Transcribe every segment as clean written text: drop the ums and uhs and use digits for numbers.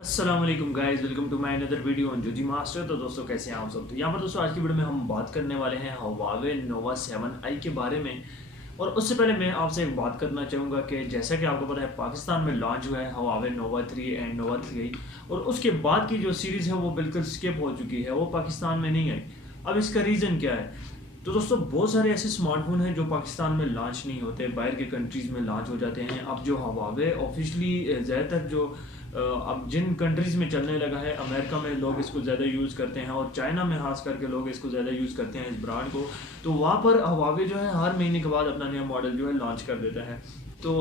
अस्सलाम वालेकुम guys, welcome to my another video on जूजी मास्टर। तो दोस्तों कैसे हैं आप सब। तो यहाँ पर दोस्तों आज की वीडियो में हम बात करने वाले हैं Huawei Nova 7i के बारे में। और उससे पहले मैं आपसे एक बात करना चाहूँगा कि जैसा कि आपको पता है पाकिस्तान में लॉन्च हुआ है Huawei Nova 3 and Nova 3i, और उसके बाद की जो सीरीज़ है वो बिल्कुल स्किप हो चुकी है, वो पाकिस्तान में नहीं आई। अब इसका रीज़न क्या है? तो दोस्तों बहुत सारे ऐसे स्मार्टफोन हैं जो पाकिस्तान में लॉन्च नहीं होते, बाहर के कंट्रीज़ में लॉन्च हो जाते हैं। अब जो Huawei ऑफिशियली ज़्यादातर जो अब जिन कंट्रीज़ में चलने लगा है, अमेरिका में लोग इसको ज़्यादा यूज़ करते हैं और चाइना में खास करके लोग इसको ज़्यादा यूज़ करते हैं इस ब्रांड को। तो वहाँ पर Huawei जो है हर महीने के बाद अपना नया मॉडल जो है लॉन्च कर देता है। तो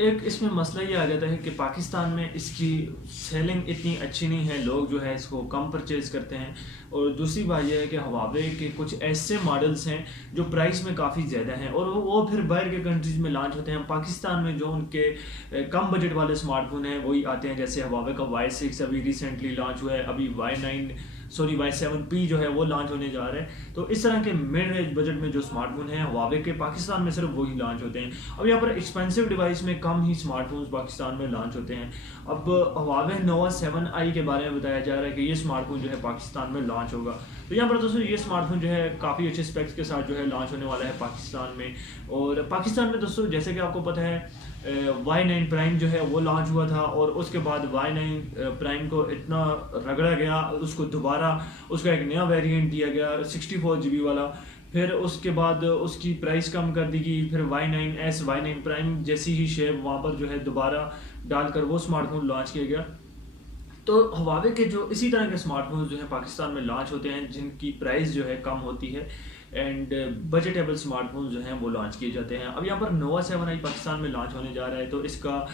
एक इसमें मसला ये आ जाता है कि पाकिस्तान में इसकी सेलिंग इतनी अच्छी नहीं है, लोग जो है इसको कम परचेज़ करते हैं। और दूसरी बात यह है कि Huawei के कुछ ऐसे मॉडल्स हैं जो प्राइस में काफ़ी ज़्यादा हैं और वो फिर बाहर के कंट्रीज़ में लॉन्च होते हैं। पाकिस्तान में जो उनके कम बजट वाले स्मार्टफोन हैं वही आते हैं, जैसे Huawei का Y6 अभी रिसेंटली लॉन्च हुआ है, अभी Y7P जो है वो लॉन्च होने जा रहा है। तो इस तरह के मिड रेंज बजट में जो स्मार्टफोन हैं Huawei के, पाकिस्तान में सिर्फ वही लॉन्च होते हैं। अब यहाँ पर एक्सपेंसिव डिवाइस में कम ही स्मार्टफोन्स पाकिस्तान में लॉन्च होते हैं। अब Huawei Nova 7i के बारे में बताया जा रहा है कि ये स्मार्टफोन जो है पाकिस्तान में लॉन्च होगा। तो यहाँ पर दोस्तों ये स्मार्टफोन जो है काफ़ी अच्छे स्पेक्स के साथ जो है लॉन्च होने वाला है पाकिस्तान में। और पाकिस्तान में दोस्तों जैसे कि आपको पता है Y9 प्राइम जो है वो लॉन्च हुआ था और उसके बाद Y9 प्राइम को इतना रगड़ा गया, उसको दोबारा उसका एक नया वेरिएंट दिया गया 64 GB वाला। फिर उसके बाद उसकी प्राइस कम कर दी गई, फिर Y9s Y9 प्राइम जैसी ही शेप वहाँ पर जो है दोबारा डालकर वो स्मार्टफोन लॉन्च किया गया। तो Huawei के जो इसी तरह के स्मार्टफोन जो हैं पाकिस्तान में लॉन्च होते हैं जिनकी प्राइस जो है कम होती है एंड बजटेबल स्मार्टफोन जो हैं वो लॉन्च किए जाते हैं। अब यहाँ पर Nova 7i पाकिस्तान में लॉन्च होने जा रहा है, तो इसका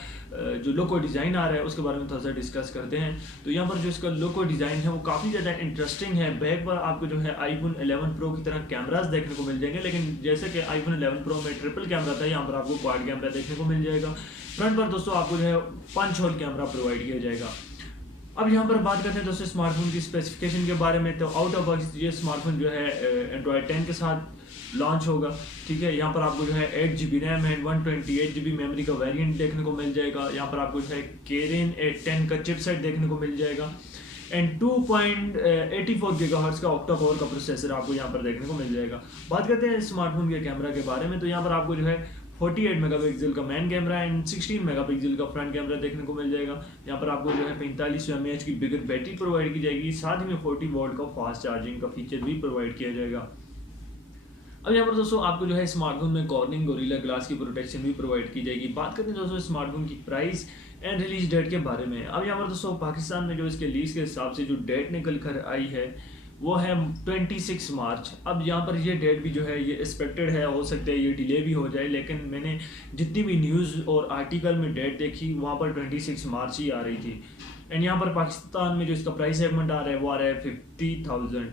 जो लुक और डिज़ाइन आ रहा है उसके बारे में थोड़ा सा डिस्कस करते हैं। तो यहाँ पर जो इसका लुक और डिज़ाइन है वो काफ़ी ज़्यादा इंटरेस्टिंग है। बैक पर आपको जो है iPhone 11 Pro की तरह कैमराज देखने को मिल जाएंगे, लेकिन जैसे कि iPhone 11 Pro में ट्रिपल कैमरा था, यहाँ पर आपको क्वाड कैमरा देखने को मिल जाएगा। फ्रंट पर दोस्तों आपको जो है पंच होल कैमरा प्रोवाइड किया जाएगा। अब यहाँ पर बात करते हैं दोस्तों स्मार्टफोन की स्पेसिफिकेशन के बारे में। तो आउट ऑफ बॉक्स ये स्मार्टफोन जो है Android 10 के साथ लॉन्च होगा। ठीक है, यहाँ पर आपको जो है 8 GB RAM and 128 GB memory का वेरिएंट देखने को मिल जाएगा। यहाँ पर आपको जो है Kirin 810 का चिपसेट देखने को मिल जाएगा एंड 2.84 GHz का ऑक्टा कोर का प्रोसेसर आपको यहाँ पर देखने को मिल जाएगा। बात करते हैं स्मार्टफोन के कैमरा के बारे में। तो यहाँ पर आपको जो है 48 मेगापिक्सल का मेन कैमरा एंड 16 मेगापिक्सल का फ्रंट कैमरा देखने को मिल जाएगा। यहाँ पर आपको जो है 4500 mAh की बिगर बैटरी प्रोवाइड की जाएगी, साथ ही में 40 वोल्ट का फास्ट चार्जिंग का फीचर भी प्रोवाइड किया जाएगा। अब यहाँ पर दोस्तों आपको जो है स्मार्टफोन में कॉर्निंग गोरिल्ला ग्लास की प्रोटेक्शन भी प्रोवाइड की जाएगी। बात करते हैं दोस्तों स्मार्टफोन की प्राइस एंड रिलीज डेट के बारे में। अब यहाँ पर दोस्तों पाकिस्तान में जो इसके रिलीज के हिसाब से जो डेट निकल कर आई है वो है 26 मार्च। अब यहाँ पर ये डेट भी जो है ये एक्सपेक्टेड है, हो सकता है ये डिले भी हो जाए, लेकिन मैंने जितनी भी न्यूज़ और आर्टिकल में डेट देखी वहाँ पर 26 मार्च ही आ रही थी। एंड यहाँ पर पाकिस्तान में जो इसका प्राइस सेगमेंट आ रहा है वो आ रहा है 50,000।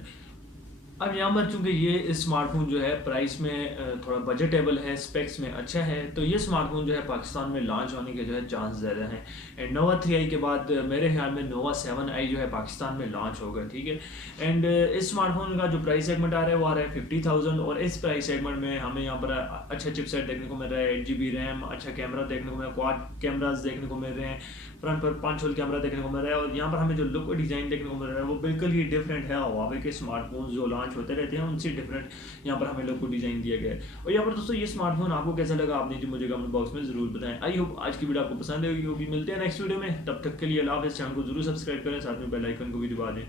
अब यहाँ पर चूँकि ये स्मार्टफोन जो है प्राइस में थोड़ा बजटेबल है, स्पेक्स में अच्छा है, तो ये स्मार्टफोन जो है पाकिस्तान में लॉन्च होने के जो है चांस ज़्यादा हैं। एंड Nova 3i के बाद मेरे ख्याल में Nova 7i जो है पाकिस्तान में लॉन्च होगा। ठीक है, एंड इस स्मार्टफोन का जो प्राइस सेगमेंट आ रहा है वो आ रहा है 50,000 और इस प्राइस सेगमेंट में हमें यहाँ पर अच्छा चिपसेट देखने को मिल रहा है, 8 GB रैम, अच्छा कैमरा देखने को मिल रहा है, क्वाड कैमराज देखने को मिल रहे हैं, फ्रंट पर 5 होल कैमरा देखने को मिल रहा है। और यहाँ पर हमें जो लुक और डिज़ाइन देखने को मिल रहा है वो बिल्कुल ही डिफरेंट है Huawei के स्मार्टफोन जो लॉन्च होते रहते हैं उनसे डिफरेंट यहाँ पर हमें लुक को डिज़ाइन दिया गया है। और यहाँ पर दोस्तों ये स्मार्टफोन आपको कैसा लगा आपने जो मुझे कमेंट बॉक्स में ज़रूर बताएं। आई होप आज की वीडियो आपको पसंद आई होगी। मिलते हैं नेक्स्ट वीडियो में, तब तक के लिए अल्लाह हाफ़िज़। चैनल को जरूर सब्सक्राइब करें, साथ में बेल आइकन को भी दबा दें।